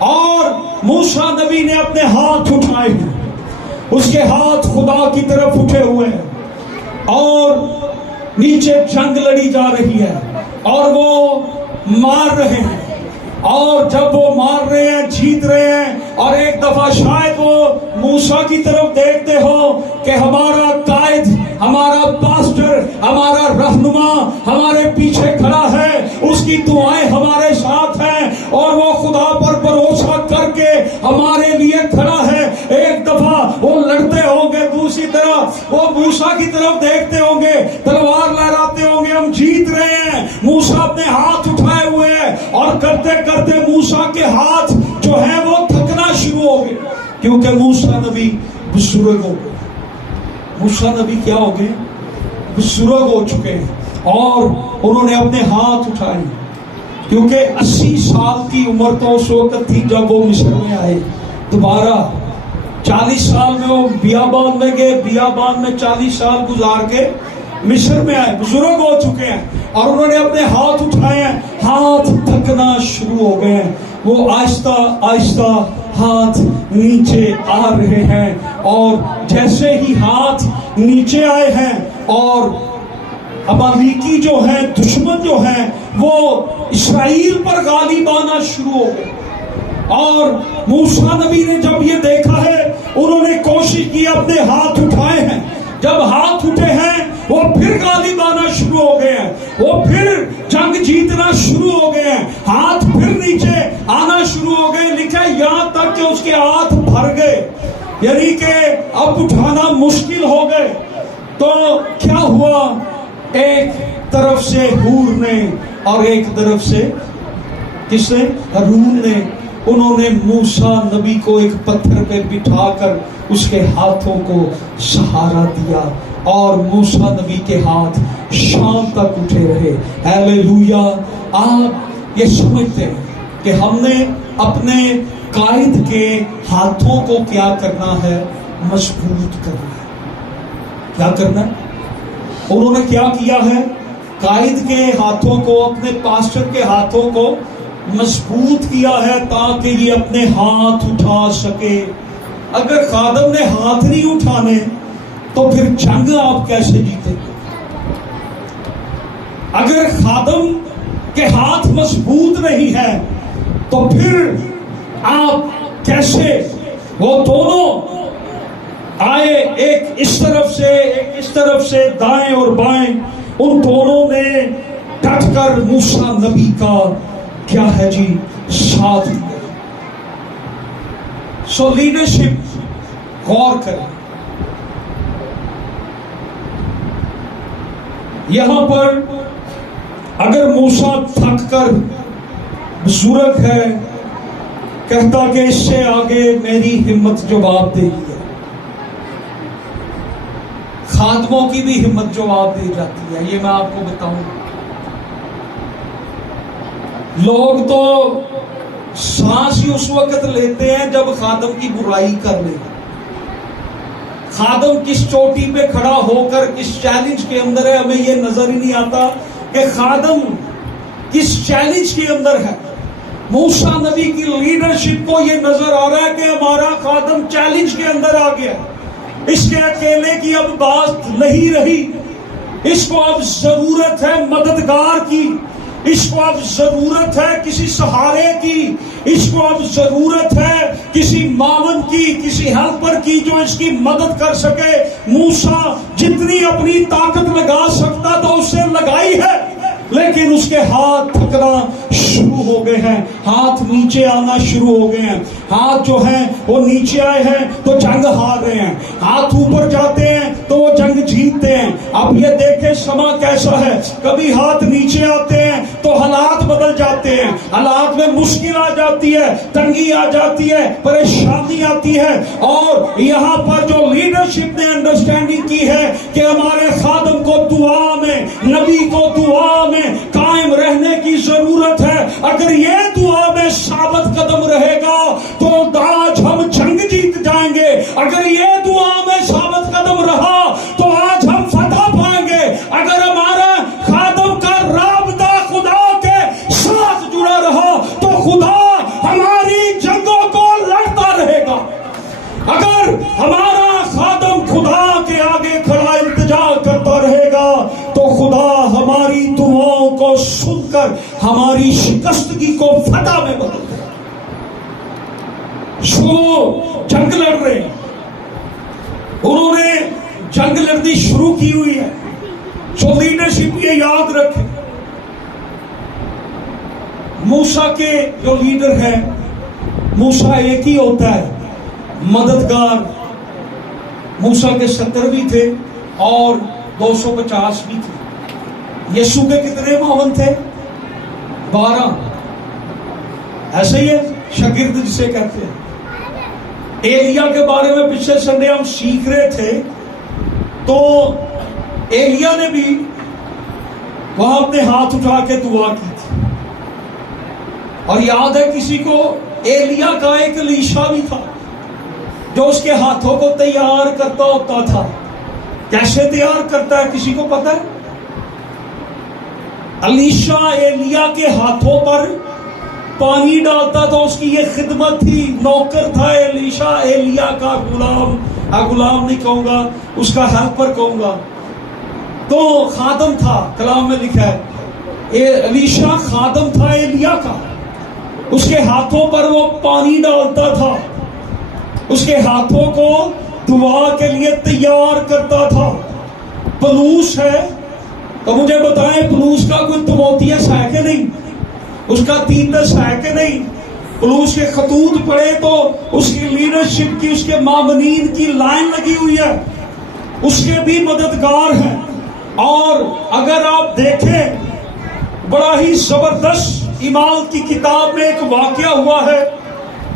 اور موسیٰ نبی نے اپنے ہاتھ اٹھائے ہیں، اس کے ہاتھ خدا کی طرف اٹھے ہوئے ہیں، اور نیچے جنگ لڑی جا رہی ہے، اور وہ مار رہے ہیں، اور جب وہ مار رہے ہیں جیت رہے ہیں، اور ایک دفعہ شاید وہ موسیٰ کی طرف دیکھتے ہو کہ ہمارا قائد، ہمارا پاسٹر، ہمارا رہنما ہمارے پیچھے کھڑا ہے، اس کی دعائیں ہمارے ساتھ ہیں، اور وہ خدا پر بھروسہ کر کے ہمارے لیے کھڑا ہے۔ ایک دفعہ وہ لڑتے ہوں گے، دوسری طرف وہ موسیٰ کی طرف دیکھتے ہوں گے، تلوار لہراتے ہوں گے، ہم جیت رہے ہیں۔ موسیٰ اپنے ہاتھ اٹھائے ہوئے ہیں، اور کرتے کرتے موسیٰ کے ہاتھ جو ہیں وہ تھکنا شروع ہو گئے، کیونکہ موسیٰ نبی بزرگ ہو گئے۔ موسیٰ نبی کیا ہو گئے؟ بزرگ ہو چکے ہیں، اور انہوں نے اپنے ہاتھ اٹھائے، کیونکہ 80 سال کی عمر تو اس وقت تھی جب وہ مصر میں آئے۔ دوبارہ 40 سال میں وہ بیابان میں گئے، بیابان میں 40 سال گزار کے مصر میں آئے، بزرگ ہو چکے ہیں، اور انہوں نے اپنے ہاتھ اٹھائے ہیں، ہاتھ تھکنا شروع ہو گئے ہیں، وہ آہستہ آہستہ ہاتھ نیچے آ رہے ہیں، اور جیسے ہی ہاتھ نیچے آئے ہیں اور امالیکی جو ہیں، دشمن جو ہیں، وہ اسرائیل پر غالب آنا شروع ہو گئے، اور موسیٰ نبی نے جب یہ دیکھا ہے انہوں نے کوشش کی، اپنے ہاتھ اٹھائے ہیں، جب ہاتھ اٹھے ہیں وہ پھر غالب آنا شروع ہو گئے ہیں، وہ پھر جنگ جیتنا شروع ہو گئے ہیں، ہاتھ پھر نیچے آنا شروع ہو گئے، لکھا یہاں تک کہ اس کے ہاتھ بھر گئے، یعنی کہ اب اٹھانا مشکل ہو گئے۔ تو کیا ہوا؟ ایک طرف سے ہور نے اور ایک طرف سے کس نے؟ ہارون نے، انہوں نے موسیٰ نبی کو ایک پتھر پہ بٹھا کر اس کے ہاتھوں کو سہارا دیا، اور موسیٰ نبی کے ہاتھ شام تک اٹھے رہے۔ ہیلیلویا! آپ یہ سمجھتے ہیں کہ ہم نے اپنے قائد کے ہاتھوں کو کیا کرنا ہے؟ مضبوط کرنا ہے۔ کیا کرنا ہے؟ انہوں نے کیا کیا ہے؟ قائد کے ہاتھوں کو، اپنے پاسٹر کے ہاتھوں کو مضبوط کیا ہے تاکہ یہ اپنے ہاتھ اٹھا سکے۔ اگر خادم نے ہاتھ نہیں اٹھانے تو پھر جنگ آپ کیسے جیتے گے؟ اگر خادم کے ہاتھ مضبوط نہیں ہے تو پھر آپ کیسے؟ وہ دونوں آئے، ایک اس طرف سے ایک اس طرف سے، دائیں اور بائیں، ان دونوں نے ڈٹ کر موسیٰ نبی کا کیا ہے جی ساتھ دیا۔ سو لیڈرشپ غور کریں، یہاں پر اگر موسیٰ تھک کر بزرگ ہے، کہتا کہ اس سے آگے میری ہمت جواب دے گی، خادموں کی بھی ہمت جواب دی جاتی ہے، یہ میں آپ کو بتاؤں۔ لوگ تو سانس ہی اس وقت لیتے ہیں جب خادم کی برائی کر لے۔ خادم کس چوٹی پہ کھڑا ہو کر کس چیلنج کے اندر ہے، ہمیں یہ نظر ہی نہیں آتا کہ خادم کس چیلنج کے اندر ہے۔ موسیٰ نبی کی لیڈرشپ کو یہ نظر آ رہا ہے کہ ہمارا خادم چیلنج کے اندر آ گیا، اس کے اکیلے کی اب بات نہیں رہی، اس کو اب ضرورت ہے مدد کی، اس کو اب ضرورت ہے کسی سہارے کی، اس کو اب ضرورت ہے کسی معاون کی، کسی ہیلپر کی جو اس کی مدد کر سکے۔ موسیٰ جتنی اپنی طاقت لگا سکتا تھا اسے لگائی ہے، لیکن اس کے ہاتھ تھکنا شروع ہو گئے ہیں، ہاتھ نیچے آنا شروع ہو گئے ہیں، ہاتھ جو ہیں وہ نیچے آئے ہیں تو جنگ ہار رہے ہیں، ہاتھ اوپر جاتے ہیں تو وہ جنگ جیتتے ہیں۔ اب یہ دیکھیں سما کیسا ہے، کبھی ہاتھ نیچے آتے ہیں تو حالات بدل جاتے ہیں، حالات میں مشکل آ جاتی ہے، تنگی آ جاتی ہے، پریشانی آتی ہے، اور یہاں پر جو لیڈرشپ نے انڈرسٹینڈنگ کی ہے کہ ہمارے خادم کو دعا میں، نبی کو دعا میں قائم رہنے کی ضرورت ہے۔ اگر یہ دعا میں ثابت قدم رہے گا تو آج ہم جنگ جیت جائیں گے، اگر یہ دعا میں ثابت قدم رہا تو آج ہم فتح پائیں گے۔ اگر ہمارا خادم کا رابطہ خدا کے ساتھ جڑا رہا تو خدا ہماری جنگوں کو لڑتا رہے گا۔ اگر ہمارا خادم خدا کے آگے کھڑا التجا کرتا رہے گا تو خدا ہماری دعاؤں کو سن کر ہماری شکستگی کو فتح میں بدل دے۔ جنگ لڑ رہے ہیں، انہوں نے جنگ لڑنی شروع کی ہوئی ہے۔ سو لیڈرشپ یہ یاد رکھے، موسیٰ کے جو لیڈر ہے، موسیٰ ایک ہی ہوتا ہے، مددگار۔ موسیٰ کے 70 بھی تھے اور 250 بھی تھے۔ یسوع کے کتنے معاون تھے؟ 12۔ ایسے ہی ہے شاگرد جسے کہتے ہیں۔ ایلیا کے بارے میں پچھلے سنڈے ہم سیکھ رہے تھے، تو ایلیا نے بھی وہاں اپنے ہاتھ اٹھا کے دعا کی تھی، اور یاد ہے کسی کو ایلیا کا ایک الیشا بھی تھا جو اس کے ہاتھوں کو تیار کرتا ہوتا تھا۔ کیسے تیار کرتا ہے کسی کو پتا ہے؟ الیشا ایلیا کے ہاتھوں پر پانی ڈالتا تھا، اس کی یہ خدمت تھی، نوکر تھا الیشا، ایلیا کا غلام، غلام نہیں کہوں گا، اس کا ہیلپر کہوں گا، تو خادم تھا۔ کلام میں لکھا ہے الیشا خادم تھا ایلیا کا، اس کے ہاتھوں پر وہ پانی ڈالتا تھا، اس کے ہاتھوں کو دعا کے لیے تیار کرتا تھا۔ پلوس ہے تو مجھے بتائیں پلوس کا کوئی تموتھیوس ہے کہ نہیں؟ اس کا تیتس ہے کہ نہیں؟ پلوس کے خطوط پڑھے تو اس کی لیڈرشپ کی، اس کے معاونین کی لائن لگی ہوئی ہے، اس کے بھی مددگار ہیں۔ اور اگر آپ دیکھیں بڑا ہی زبردست ایمان کی کتاب میں ایک واقعہ ہوا ہے۔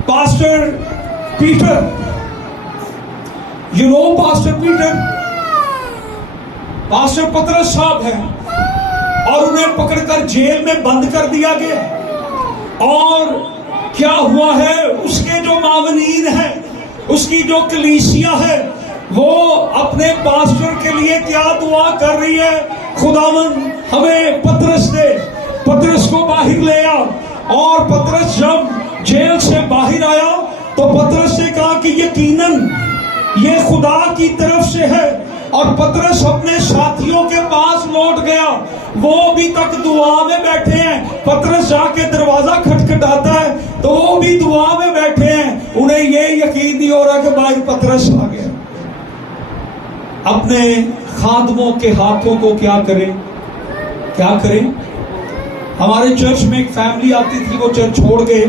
Pastor Peter, pastor Peter, pastor پطرس صاحب ہیں، اور انہیں پکڑ کر جیل میں بند کر دیا گیا، اور کیا ہوا ہے اس کے جو معاونین ہیں، اس کی جو کلیسیا ہے، وہ اپنے پاسٹر کے لیے کیا دعا کر رہی ہے؟ خداوند ہمیں پطرس دے۔ پطرس کو باہر لے آ، اور پطرس جب جیل سے باہر آیا تو پطرس نے کہا کہ یقیناً یہ خدا کی طرف سے ہے، اور پطرس اپنے ساتھیوں کے پاس لوٹ گیا، وہ بھی تک دعا میں بیٹھے ہیں۔ پطرس جا کے دروازہ کھٹکھٹاتا ہے تو وہ بھی دعا میں بیٹھے ہیں، انہیں یہ یقین نہیں ہو رہا کہ بھائی پطرس آ گیا۔ اپنے خادموں کے ہاتھوں کو کیا کریں؟ کیا کریں؟ ہمارے چرچ میں ایک فیملی آتی تھی، وہ چرچ چھوڑ گئے،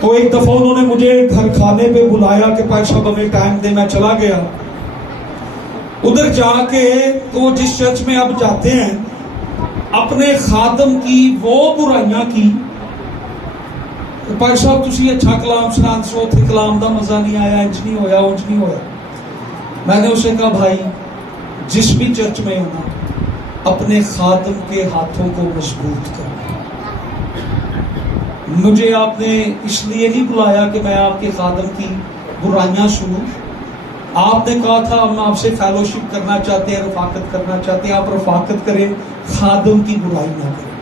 تو ایک دفعہ انہوں نے مجھے گھر کھانے پہ بلایا کہ پائی صاحب ہمیں ٹائم دے۔ میں چلا گیا ادھر، جا کے تو جس چرچ میں اب جاتے ہیں اپنے خادم کی وہ برائیاں کی۔ پائی صاحب تسی اچھا کلام سنان سو تھے، کلام دا مزہ نہیں آیا، انج نہیں ہویا، انج نہیں ہویا۔ میں نے اسے کہا بھائی جس بھی چرچ میں ہونا، اپنے خادم کے ہاتھوں کو مضبوط کرنا۔ مجھے آپ نے اس لیے نہیں بلایا کہ میں آپ کے خادم کی برائیاں سنوں، آپ نے کہا تھا ہم آپ سے فیلوشپ کرنا چاہتے ہیں، رفاقت کرنا چاہتے ہیں، آپ رفاقت کریں، خادم کی برائی نہ کریں۔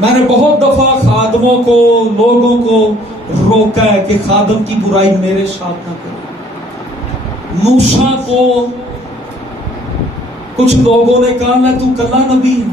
میں نے بہت دفعہ خادموں کو، لوگوں کو روکا ہے کہ خادم کی برائی میرے ساتھ نہ کریں۔ موسیٰ کو کچھ لوگوں نے کہا میں تو کلا نبی ہوں،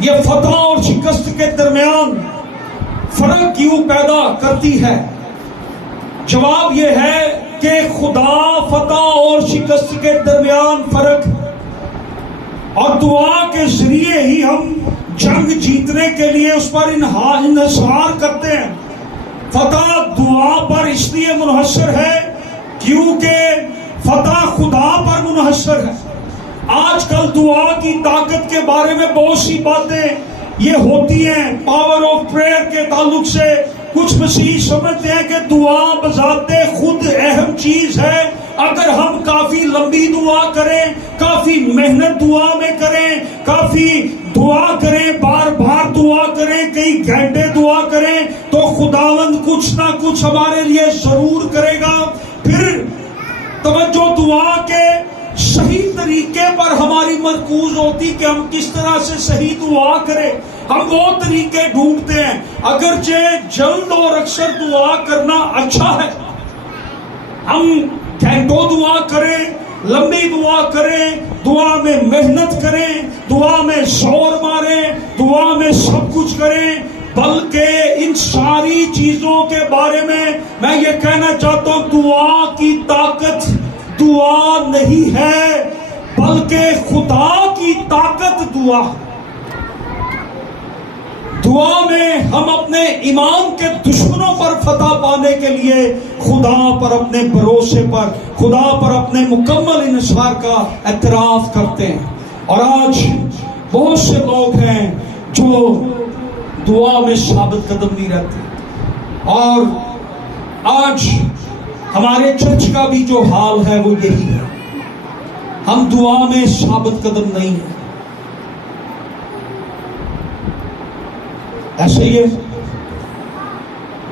یہ فتح اور شکست کے درمیان فرق کیوں پیدا کرتی ہے؟ جواب یہ ہے کہ خدا فتح اور شکست کے درمیان فرق اور دعا کے ذریعے ہی ہم جنگ جیتنے کے لیے اس پر انحصار کرتے ہیں۔ فتح دعا پر اس لیے منحصر ہے کیونکہ فتح خدا پر منحصر ہے۔ آج کل دعا کی طاقت کے بارے میں بہت سی باتیں یہ ہوتی ہیں پاور آف پریئر کے تعلق سے۔ کچھ مسیح سمجھتے ہیں کہ دعا بذات خود اہم چیز ہے، اگر ہم کافی لمبی دعا کریں، کافی محنت دعا میں کریں، کافی دعا کریں، بار بار دعا کریں، کئی گھنٹے دعا کریں تو خداوند کچھ نہ کچھ ہمارے لیے ضرور کرے گا۔ پھر توجہ دعا کے صحیح طریقے پر ہماری مرکوز ہوتی کہ ہم کس طرح سے صحیح دعا کریں۔ ہم وہ طریقے ڈھونڈتے ہیں، اگرچہ جلد اور اکثر دعا کرنا اچھا ہے، ہم گھنٹوں دعا کریں، لمبی دعا کریں، دعا میں محنت کریں، دعا میں زور ماریں، دعا میں سب کچھ کریں، بلکہ ان ساری چیزوں کے بارے میں یہ کہنا چاہتا ہوں دعا کی طاقت دعا نہیں ہے بلکہ خدا کی طاقت دعا۔ دعا میں ہم اپنے ایمان کے دشمنوں پر فتح پانے کے لیے خدا پر اپنے بھروسے پر، خدا پر اپنے مکمل انحصار کا اعتراف کرتے ہیں۔ اور آج بہت سے لوگ ہیں جو دعا میں ثابت قدم نہیں رہتے، اور آج ہمارے چرچ کا بھی جو حال ہے وہ یہی ہے، ہم دعا میں ثابت قدم نہیں ہیں۔ ایسے ہی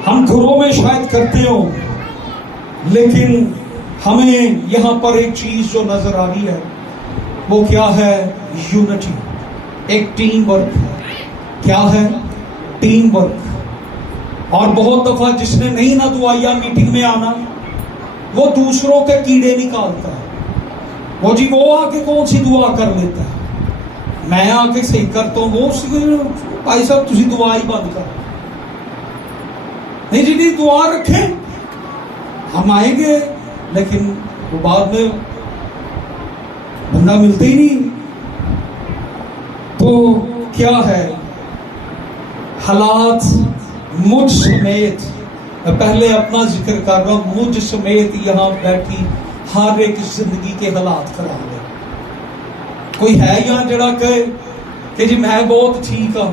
ہم گھروں میں شاید کرتے ہوں، لیکن ہمیں یہاں پر ایک چیز جو نظر آ رہی ہے وہ کیا ہے؟ یونٹی، ایک ٹیم ورک ہے۔ کیا ہے؟ Team work. اور بہت دفعہ جس نے نہیں نہ دعائیا میٹنگ میں آنا وہ دوسروں کے کیڑے نکالتا ہے، وہ جی وہ آ کے کون سی دعا کر لیتا ہے، میں آ کے صحیح کرتا ہوں، وہ بھائی صاحب تسی دعا ہی بند کر، نہیں جی نہیں دعا رکھیں، ہم آئیں گے، لیکن وہ بعد میں بندہ ملتا ہی نہیں۔ تو کیا ہے؟ حالات مجھ سمیت، میں پہلے اپنا ذکر کر رہا ہوں، مجھ سمیت یہاں بیٹھی ہر ایک زندگی کے حالات خراب ہے۔ کوئی ہے یہاں جڑا کہ جی میں بہت ٹھیک ہوں؟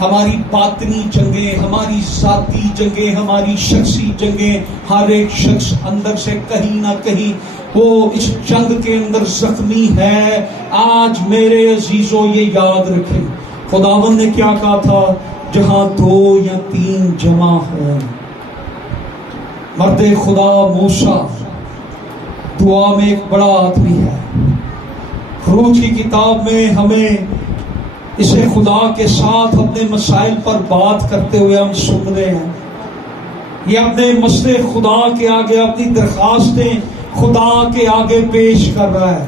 ہماری باطنی جنگیں، ہماری ذاتی جنگیں، ہماری شخصی جنگیں، ہر ایک شخص اندر سے کہیں نہ کہیں وہ اس جنگ کے اندر زخمی ہے۔ آج میرے عزیزوں یہ یاد رکھیں، خداوند نے کیا کہا تھا؟ جہاں 2 یا 3 جمع ہوں۔ مرد خدا موسیٰ دعا میں ایک بڑا آدمی ہے۔ خروج کی کتاب میں ہمیں اسے خدا کے ساتھ اپنے مسائل پر بات کرتے ہوئے ہم سن رہے ہیں۔ یہ اپنے مسئلے خدا کے آگے، اپنی درخواستیں خدا کے آگے پیش کر رہا ہے۔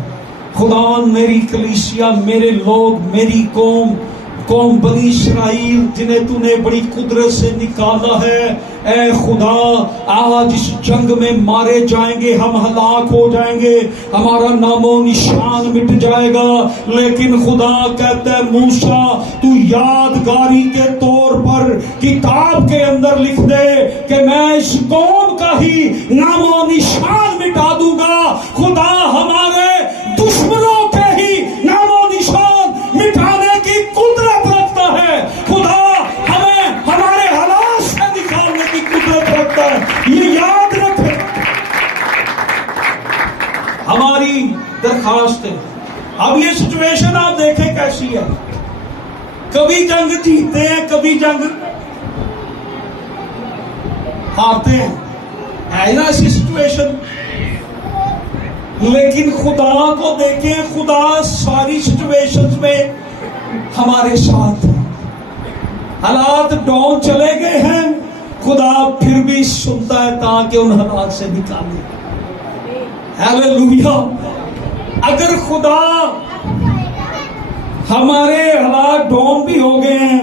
خداوند میری کلیسیا، میرے لوگ، میری قوم بنی اسرائیل جنہیں تو نے بڑی قدرت سے نکالا ہے، اے خدا آج اس جنگ میں مارے جائیں گے، ہم ہلاک ہو جائیں گے، ہمارا نام و نشان مٹ جائے گا، لیکن خدا کہتا ہے موسیٰ تو یادگاری کے طور پر کتاب کے اندر لکھ دے کہ میں اس قوم کا ہی نام و نشان مٹا دوں گا۔ خدا ہمارے دشمنوں کے ہی نام و نشان مٹانے کی قدرت رکھتا ہے۔ خدا ہمیں ہمارے حالات سے نکالنے کی قدرت رکھتا ہے، یہ یاد رکھیں۔ ہماری درخواست ہے، اب یہ سچویشن آپ دیکھیں کیسی ہے، کبھی جنگ جیتتے ہیں، کبھی جنگ ہارتے ہیں، ہے نا ایسی سچویشن۔ لیکن خدا کو دیکھیں، خدا ساری سچویشنز میں ہمارے ساتھ ہے۔ حالات ڈاؤن چلے گئے ہیں، خدا پھر بھی سنتا ہے تاکہ ان حالات سے نکالے۔ ہیلیلویا۔ اگر خدا ہمارے حالات ڈاؤن بھی ہو گئے ہیں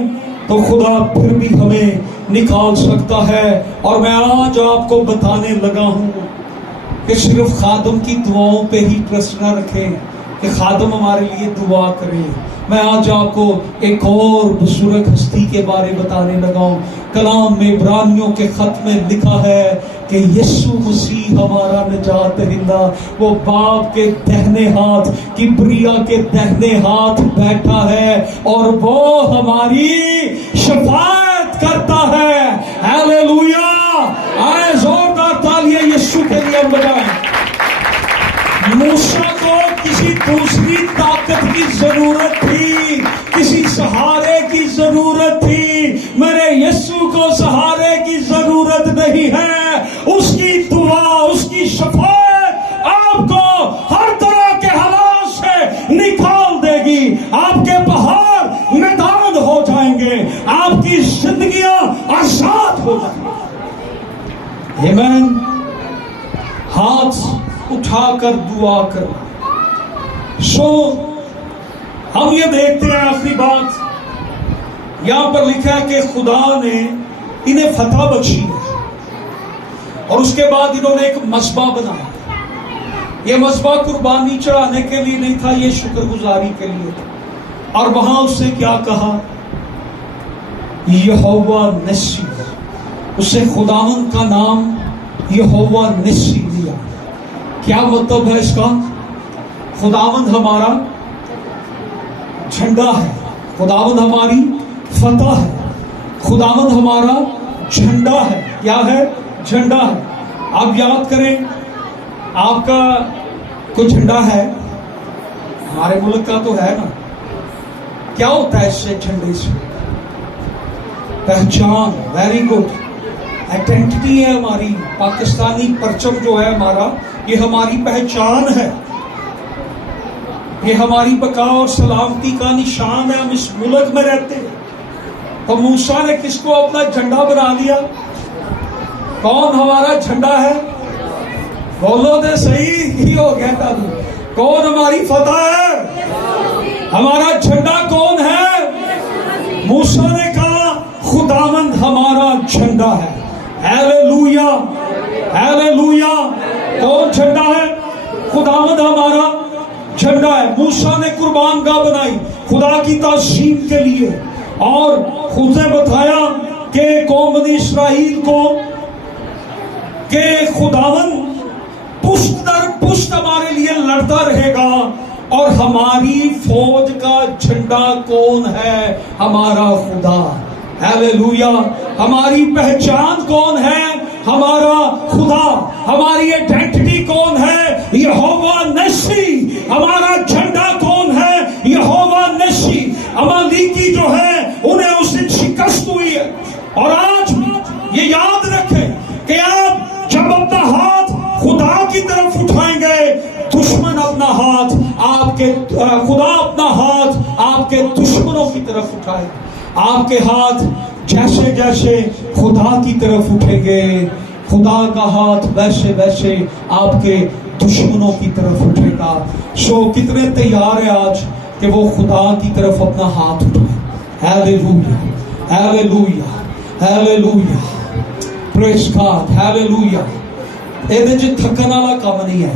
تو خدا پھر بھی ہمیں نکال سکتا ہے. اور میں آج آپ کو بتانے لگا ہوں کہ صرف خادم کی دعاؤں پہ ہی ٹرسٹ نہ رکھیں کہ خادم ہمارے لیے دعا کرے. میں آج آپ کو ایک اور بزرگ ہستی کے بارے بتانے لگا ہوں. کلام میں عبرانیوں کے خط میں لکھا ہے کہ یسوع مسیح ہمارا نجات دہندہ وہ باپ کے دہنے ہاتھ کبریا کے دہنے ہاتھ بیٹھا ہے اور وہ ہماری شفاعت کرتا ہے. ہیلیلویا. آئے زوردار تالیاں یسوع کے لیے بجائیں. موسیٰ کو کسی دوسری طاقت کی ضرورت تھی, کسی سہارے کی ضرورت تھی. میرے یسوع کو سہارے کی ضرورت نہیں ہے. اس کی دعا, اس کی شفاعت آپ کو ہر طرح کے حالات سے نکال دے گی. آپ کے پہاڑ میدان ہو جائیں گے, آپ کی زندگیاں آزاد ہو جائیں گی. آمین. ہاتھ اٹھا کر دعا کرنا. ہم یہ دیکھتے ہیں آخری بات یہاں پر لکھا ہے کہ خدا نے انہیں فتح بخشی ہے اور اس کے بعد انہوں نے ایک مذبح بنایا. یہ مذبح قربانی چڑھانے کے لیے نہیں تھا, یہ شکر گزاری کے لیے تھا. اور وہاں اس سے کیا کہا؟ یہوہ نسی. اس سے خداوند کا نام یہوہ نسی لیا. کیا مطلب ہے اس کا؟ خداوند ہمارا جھنڈا ہے, خداوند ہماری فتح ہے, خداوند ہمارا جھنڈا ہے. کیا ہے؟ جھنڈا ہے. آپ یاد کریں, آپ کا کوئی جھنڈا ہے؟ ہمارے ملک کا تو ہے نا. کیا ہوتا ہے اس سے, جھنڈے سے؟ پہچان. Very good. آئیڈینٹی ہے ہماری. پاکستانی پرچم جو ہے ہمارا, یہ ہماری پہچان ہے, یہ ہماری بقا اور سلامتی کا نشان ہے. ہم اس ملک میں رہتے ہیں. تو موسیٰ نے کس کو اپنا جھنڈا بنا لیا؟ کون ہمارا جھنڈا ہے؟ بولو دے صحیح ہی ہو گیا تھا. کون ہماری فتح ہے؟ ہمارا جھنڈا کون ہے؟ موسیٰ نے کہا خداوند ہمارا جھنڈا ہے. ہیلیلویا. ہیلیلویا. کون جھنڈا ہے؟ خداوند ہمارا جھنڈا ہے. موسیٰ نے قربان گاہ بنائی خدا کی تعظیم کے لیے اور خود نے بتایا کہ قوم بنی اسرائیل کو کہ خداوند پشت در پشت ہمارے لیے لڑتا رہے گا. اور ہماری فوج کا جھنڈا کون ہے؟ ہمارا خدا. ہیلیلویا. ہماری پہچان کون ہے؟ ہمارا خدا. ہماری آئیڈینٹی کون ہے؟ یہوہ نسی. ہمارا جھنڈا کون ہے؟ یہوہ نسی. عمالیقی جو ہے انہیں اس دن شکست ہوئی ہے. اور آج یہ یاد رکھیں کہ آپ جب اپنا ہاتھ خدا کی طرف اٹھائیں گے, دشمن اپنا ہاتھ آپ کے, خدا اپنا ہاتھ آپ کے دشمنوں کی طرف اٹھائے. آپ کے ہاتھ جیسے جیسے خدا کی طرف اٹھیں گے, خدا کا ہاتھ ویسے ویسے آپ کے دشمنوں کی طرف اٹھے گا. کتنے تیار ہیں آج کہ وہ خدا کی طرف اپنا ہاتھ اٹھائیں؟ ہیلیلویا. ہیلیلویا. ہیلیلویا. پریز گاڈ. ہیلیلویا. ਇਹਦੇ 'ਚ ਥੱਕਣ ਵਾਲਾ ਕੰਮ ਨਹੀਂ ਹੈ.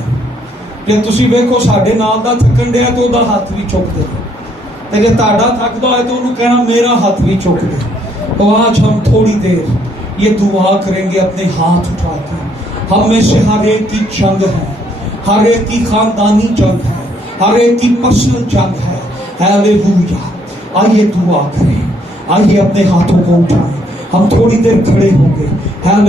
ਜੇ ਤੁਸੀਂ ਵੇਖੋ ਸਾਡੇ ਨਾਲ ਦਾ ਥੱਕਣ ਡਿਆ ਤੇ ਉਹਦਾ ਹੱਥ ਵੀ ਚੁੱਕ ਦੇ, ਤੇ ਜੇ ਤੁਹਾਡਾ ਥੱਕਦਾ ਹੋਏ ਤਾਂ ਉਹਨੂੰ ਕਹਿਣਾ ਮੇਰਾ ਹੱਥ ਵੀ ਚੁੱਕ ਦੇ. تو آج ہم تھوڑی دیر یہ دعا کریں گے اپنے ہاتھ اٹھا کے. ہم میں سے ہر ایک کی جنگ ہے, ہر ایک کی خاندانی جنگ ہے, ہر ایک کی پرسنل جنگ ہے. ہیلیلویا. آئیے دعا کریں, آئیے اپنے ہاتھوں کو اٹھائیں. ہم تھوڑی دیر کھڑے ہوں گے.